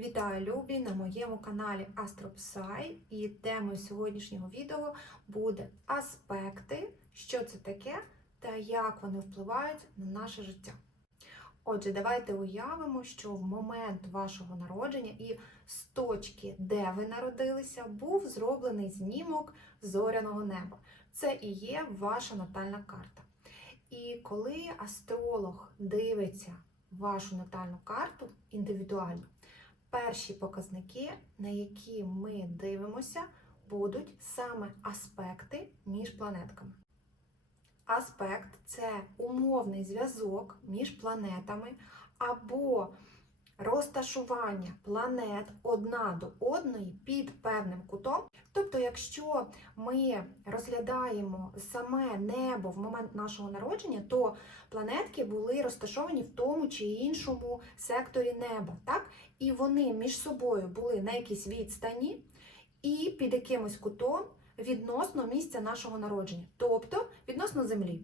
Вітаю, любі! На моєму каналі AstroPsy і темою сьогоднішнього відео буде аспекти, що це таке та як вони впливають на наше життя. Отже, давайте уявимо, що в момент вашого народження і з точки, де ви народилися, був зроблений знімок зоряного неба. Це і є ваша натальна карта. І коли астролог дивиться вашу натальну карту індивідуально, перші показники, на які ми дивимося, будуть саме аспекти між планетками. Аспект це умовний зв'язок між планетами або розташування планет одна до одної під певним кутом. Тобто, якщо ми розглядаємо саме небо в момент нашого народження, то планетки були розташовані в тому чи іншому секторі неба, так? І вони між собою були на якійсь відстані і під якимось кутом відносно місця нашого народження, тобто відносно Землі.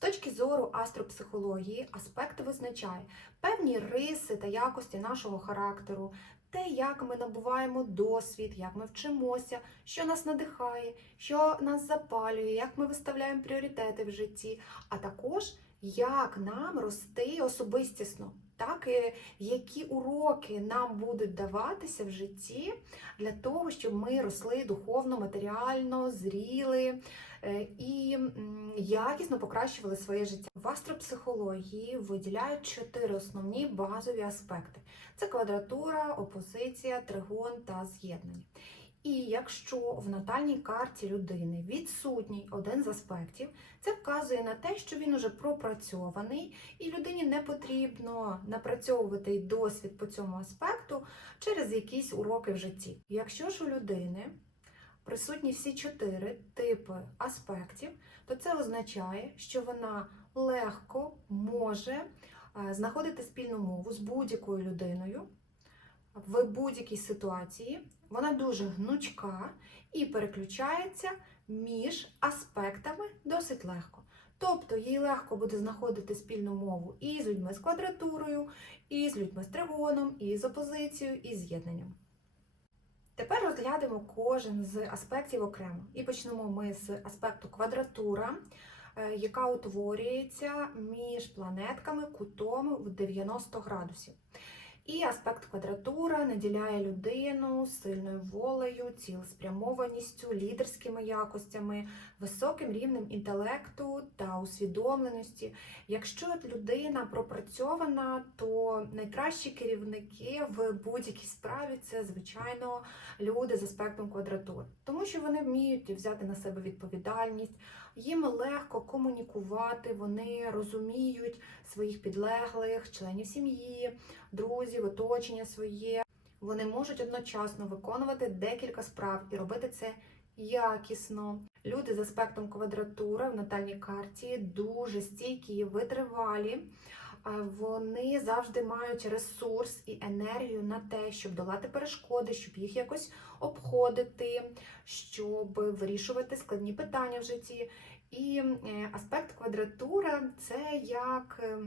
Точки зору астропсихології, аспект визначає певні риси та якості нашого характеру, те, як ми набуваємо досвід, як ми вчимося, що нас надихає, що нас запалює, як ми виставляємо пріоритети в житті, а також як нам рости особистісно, так і які уроки нам будуть даватися в житті для того, щоб ми росли духовно, матеріально, зріли е, і якісно покращували своє життя. В астропсихології виділяють чотири основні базові аспекти: це квадратура, опозиція, тригон та з'єднання. І якщо в натальній карті людини відсутній один з аспектів, це вказує на те, що він уже пропрацьований, і людині не потрібно напрацьовувати досвід по цьому аспекту через якісь уроки в житті. Якщо ж у людини присутні всі чотири типи аспектів, то це означає, що вона легко може е, знаходити спільну мову з будь-якою людиною в будь-якій ситуації. Вона дуже гнучка і переключається між аспектами досить легко. Тобто їй легко буде знаходити спільну мову і з людьми з квадратурою, і з людьми з тригоном, і з опозицією, і з з'єднанням. Тепер розглянемо кожен з аспектів окремо. І почнемо ми з аспекту квадратура, е, яка утворюється між планетками кутом в 90 градусів. І аспект квадратура наділяє людину сильною волею, цілеспрямованістю, лідерськими якостями, високим рівнем інтелекту та усвідомленості. Якщо людина пропрацьована, то найкращі керівники в будь-якій справі це, звичайно, люди з аспектом квадратури, тому що вони вміють взяти на себе відповідальність, їм легко комунікувати, вони розуміють своїх підлеглих, членів сім'ї, друзів, оточення своє. Вони можуть одночасно виконувати декілька справ і робити це якісно. Люди з аспектом квадратури в натальній карті дуже стійкі і витривалі. Вони завжди мають ресурс і енергію на те, щоб долати перешкоди, щоб їх якось обходити, щоб вирішувати складні питання в житті. І е, аспект квадратура це як е,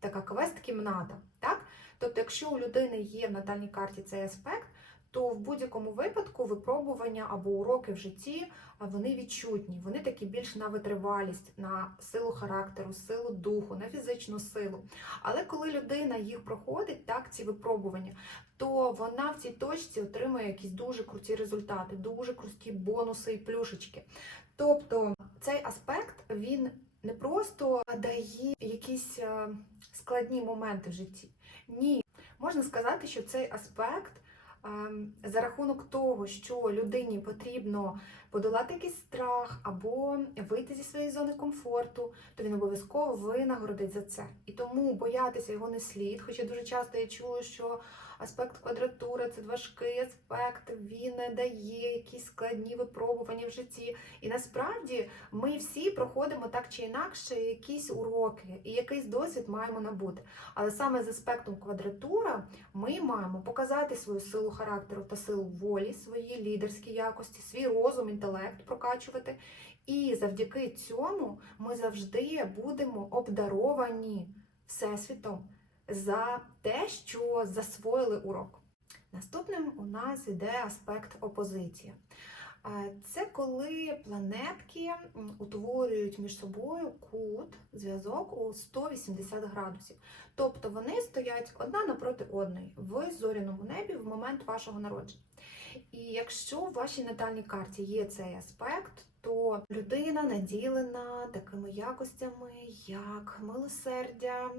така квест-кімната. Так? Тобто, якщо у людини є в натальній карті цей аспект, то в будь-якому випадку випробування або уроки в житті вони відчутні, вони такі більш на витривалість, на силу характеру, силу духу, на фізичну силу. Але коли людина їх проходить, так, ці випробування, то вона в цій точці отримує якісь дуже круті результати, дуже круті бонуси і плюшечки. Тобто цей аспект він не просто дає якісь е, складні моменти в житті. Ні, можна сказати, що цей аспект ем, за рахунок того, що людині потрібно подолати якийсь страх або вийти зі своєї зони комфорту, то він обов'язково винагородить за це. І тому боятися його не слід. Хоча дуже часто я чую, що аспект квадратури це важкий аспект, він не дає якісь складні випробування в житті. І насправді ми всі проходимо так чи інакше якісь уроки і якийсь досвід маємо набути. Але саме з аспектом квадратура ми маємо показати свою силу характеру та силу волі, свої лідерські якості, свій розум, інтелект прокачувати. І завдяки цьому ми завжди будемо обдаровані всесвітом за те, що засвоїли урок. Наступним у нас йде аспект опозиції. Це коли планетки утворюють між собою кут, зв'язок у 180 градусів. Тобто вони стоять одна напроти одної в зоряному небі в момент вашого народження. І якщо в вашій натальній карті є цей аспект, то людина наділена такими якостями, як милосердя,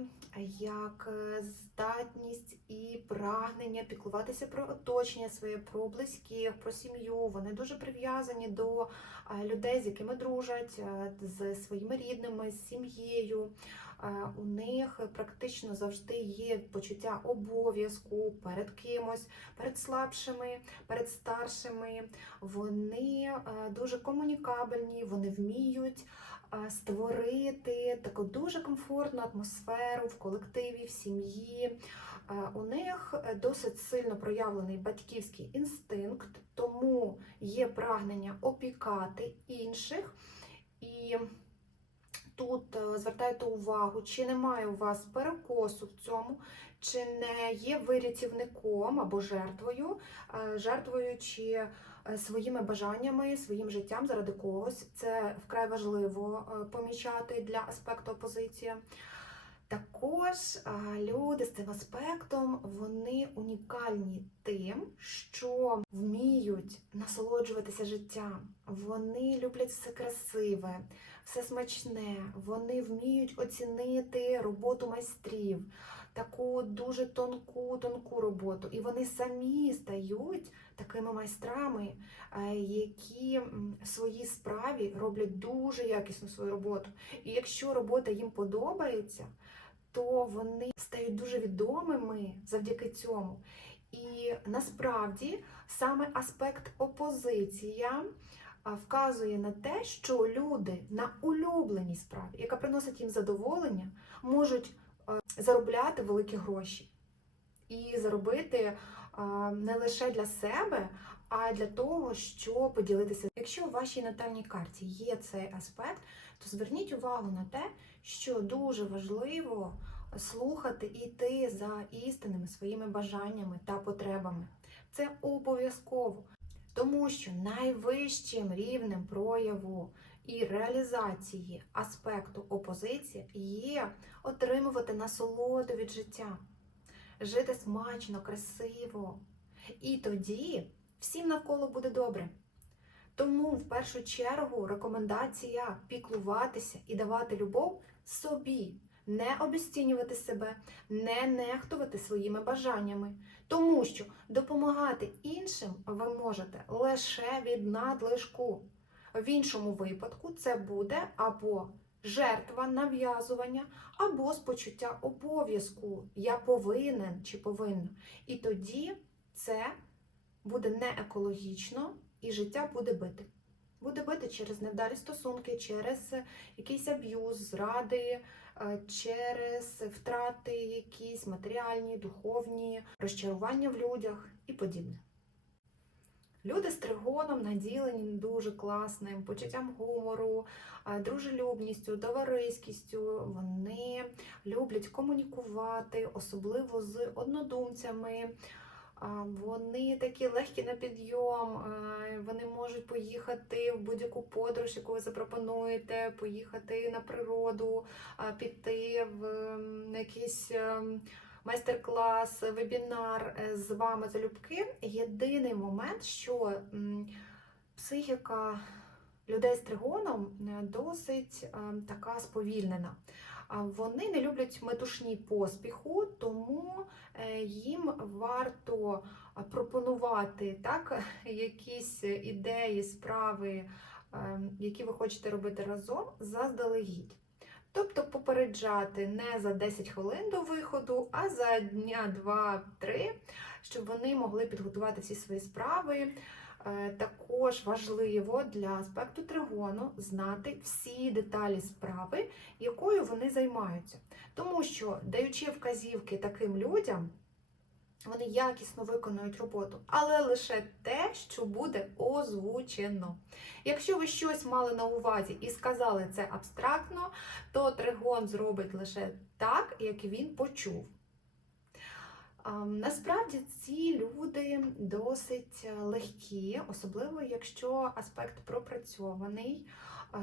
як е, здатність і прагнення піклуватися про оточення своє, про близьких, про сім'ю. Вони дуже прив'язані до е, людей, з якими дружать, е, з своїми рідними, з сім'єю. У них практично завжди є почуття обов'язку перед кимось, перед слабшими, перед старшими. Вони е, дуже комунікабельні, вони вміють е, створити таку дуже комфортну атмосферу в колективі, в сім'ї. Е, У них досить сильно проявлений батьківський інстинкт, тому є прагнення опікати інших. І тут е, звертайте увагу, чи немає у вас перекосу в цьому, чи не є ви рятівником або жертвою, е, жертвуючи е, своїми бажаннями, своїм життям заради когось. Це вкрай важливо помічати для аспекту опозиції. Також люди з цим аспектом вони унікальні тим, що вміють насолоджуватися життям. Вони люблять все красиве, все смачне. Вони вміють оцінити роботу майстрів, таку дуже тонку, тонку роботу. І вони самі стають такими майстрами, е, які в своїй справі роблять дуже якісну свою роботу. І якщо робота їм подобається, то вони стають дуже відомими завдяки цьому. І насправді саме аспект опозиція вказує на те, що люди на улюбленій справі, яка приносить їм задоволення, можуть е, заробляти великі гроші і заробити не лише для себе, а для того, щоб поділитися. Якщо у вашій натальній карті є цей аспект, то зверніть увагу на те, що дуже важливо слухати і йти за істинними своїми бажаннями та потребами. Це обов'язково, тому що найвищим рівнем прояву і реалізації аспекту опозиції є отримувати насолоду від життя, жити смачно, красиво. І тоді всім навколо буде добре. Тому в першу чергу рекомендація піклуватися і давати любов собі, не обесцінювати себе, не нехтувати своїми бажаннями, тому що допомагати іншим ви можете лише від надлишку. В іншому випадку це буде або жертва нав'язування, або з почуття обов'язку я повинен чи повинна. І тоді це буде не екологічно і життя буде бити. Буде бити через невдалі стосунки, через якийсь аб'юз, зради, через втрати якісь матеріальні, духовні, розчарування в людях і подібне. Люди з тригоном наділені дуже класним почуттям гумору, е, дружелюбністю, товариськістю. Вони люблять комунікувати, особливо з однодумцями. Вони такі легкі на підйом, е, вони можуть поїхати в будь-яку подорож, яку ви запропонуєте, поїхати на природу, піти в якийсь ем, майстер-клас, вебінар е, з вами залюбки. Єдиний момент, що психіка людей з тригоном е, досить ем, така сповільнена. Вони не люблять метушні поспіху, тому е, їм варто пропонувати так, якісь ідеї, справи, ем, які ви хочете робити разом, заздалегідь. Тобто попереджати не за 10 хвилин до виходу, а за дня 2-3, щоб вони могли підготувати всі свої справи. Е, Також важливо для аспекту тригону знати всі деталі справи, якою вони займаються. Тому що, даючи вказівки таким людям, вони якісно виконують роботу, але лише те, що буде озвучено. Якщо ви щось мали на увазі і сказали це абстрактно, то тригон зробить лише так, як він почув. Насправді ці люди досить легкі, особливо якщо аспект пропрацьований.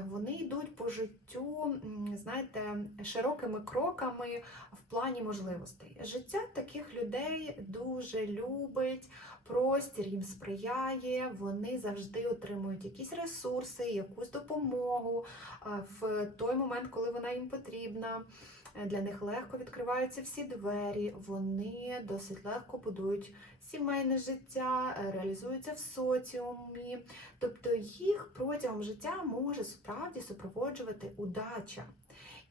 Вони йдуть по життю, знаєте, широкими кроками в плані можливостей. Життя таких людей дуже любить, простір їм сприяє, вони завжди отримують якісь ресурси, якусь допомогу в той момент, коли вона їм потрібна. Е, Для них легко відкриваються всі двері, вони досить легко будують сімейне життя, е, реалізуються в соціумі. Тобто їх протягом життя може справді супроводжувати удача.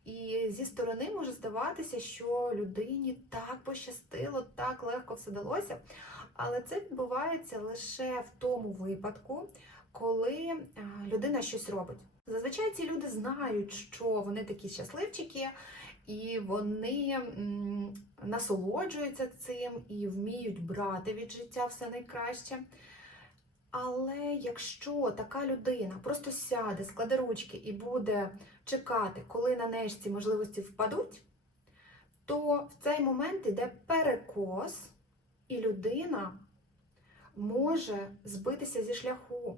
І зі сторони може здаватися, що людині так пощастило, так легко все далося. Але це відбувається лише в тому випадку, коли е, людина щось робить. Зазвичай ці люди знають, що вони такі щасливчики, і вони насолоджуються цим і вміють брати від життя все найкраще. Але якщо така людина просто сяде, складе ручки і буде чекати, коли на неї ці можливості впадуть, то в цей момент іде перекос, і людина може збитися зі шляху.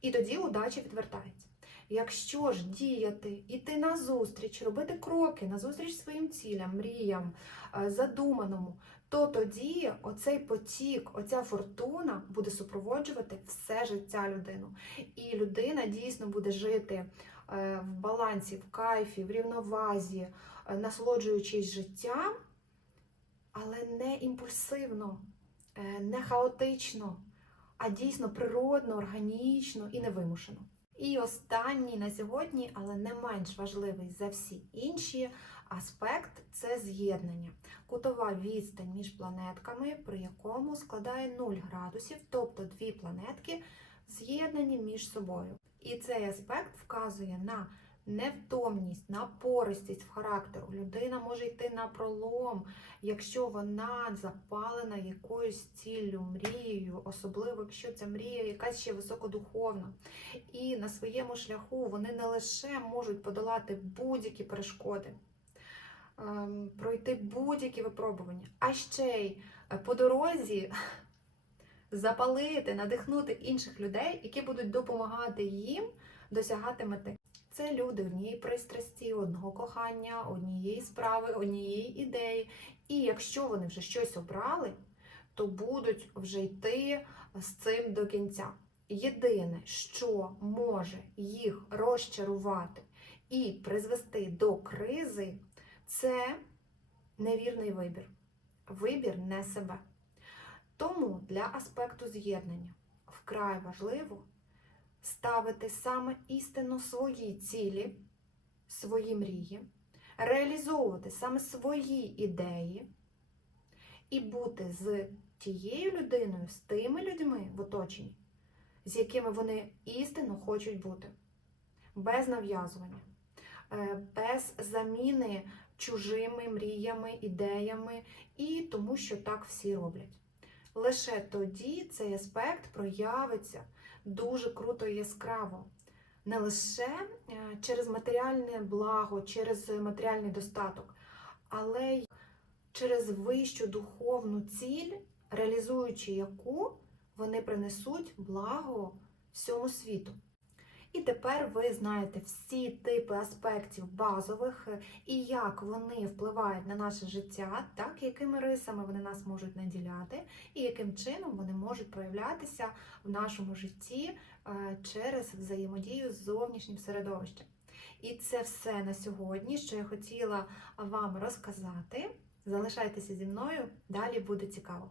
І тоді удача відвертається. Якщо ж діяти, іти на зустріч, робити кроки на зустріч своїм цілям, мріям, е, задуманому, то тоді оцей потік, оця фортуна буде супроводжувати все життя людину. І людина дійсно буде жити е, в балансі, в кайфі, в рівновазі, е, насолоджуючись життям, але не імпульсивно, не хаотично, а дійсно природно, органічно і невимушено. І останній на сьогодні, але не менш важливий за всі інші аспект це з'єднання. Кутова відстань між планетками, при якому складає 0 градусів, тобто дві планетки з'єднані між собою. І цей аспект вказує на невтомність, напористість в характеру. Людина може йти на пролом, якщо вона запалена якоюсь ціллю, мрією, особливо якщо ця мрія якась ще високодуховна. І на своєму шляху вони не лише можуть подолати будь-які перешкоди, ем, пройти будь-які випробування, а ще й е, по дорозі запалити, надихнути інших людей, які будуть допомагати їм досягати мети. Це люди однієї пристрасті, одного кохання, однієї справи, однієї ідеї. І якщо вони вже щось обрали, то будуть вже йти з цим до кінця. Єдине, що може їх розчарувати і призвести до кризи, це невірний вибір. Вибір не себе. Тому для аспекту з'єднання вкрай важливо ставити саме істинно свої цілі, свої мрії, реалізовувати саме свої ідеї і бути з тією людиною, з тими людьми в оточенні, з якими вони істинно хочуть бути, без нав'язування, е, без заміни чужими мріями, ідеями і тому, що так всі роблять. Лише тоді цей аспект проявиться дуже круто і яскраво. Не лише е, через матеріальне благо, через матеріальний достаток, але й через вищу духовну ціль, реалізуючи яку вони принесуть благо всьому світу. І тепер ви знаєте всі типи аспектів базових е, і як вони впливають на наше життя, так якими рисами вони нас можуть наділяти, і яким чином вони можуть проявлятися в нашому житті е, через взаємодію з зовнішнім середовищем. І це все на сьогодні, що я хотіла вам розказати. Залишайтеся зі мною, далі буде цікаво.